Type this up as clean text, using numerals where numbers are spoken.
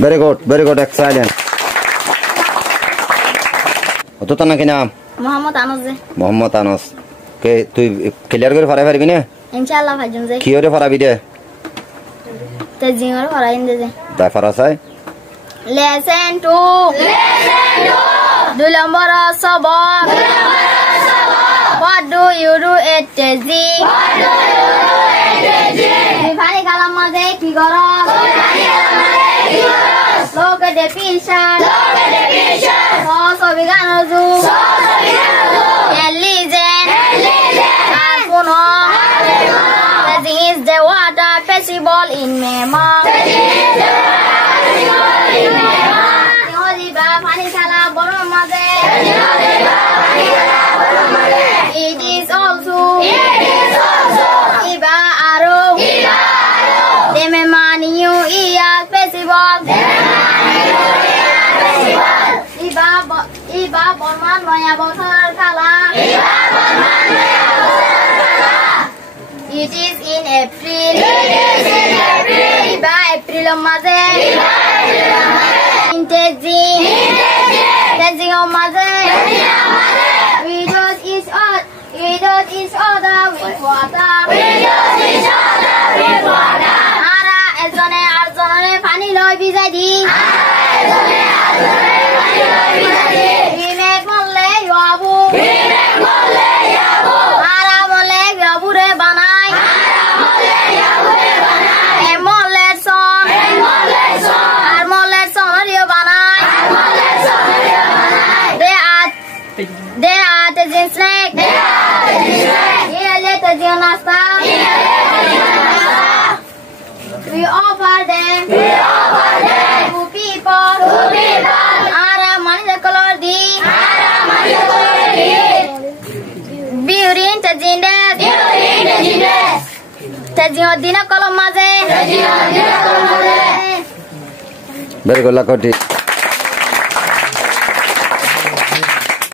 very good, excellent. Oto tanah kena? Muhammad Anas. Ke tu clear kore farai farbi ne? Inshallah fajum je. Kiore farabi de? Tejingar farain de. Da farasai? Lesson 2. Dulambara sabab. What do you do at Tejing? Bifani kalam maze ki koro? Look at the picture. So began to and listen. Tejing is the water festival in Myanmar. It is also Iba Aro. Dememani New Year Festival. Iba Borman Noya Botar Kala. It is in April. Iba April Maze. In Tejing. Tejing Maze. We dose each other with water. Ara ezone pani loy bizadi. We make molle yabu. Ara molle yabu re banai. E molle song. Ar molle song re banai. They are the snake. We offer them to people. Ara mani the color di. Beauty in Tejing des. Tejing odina kolom maze. Very good luck.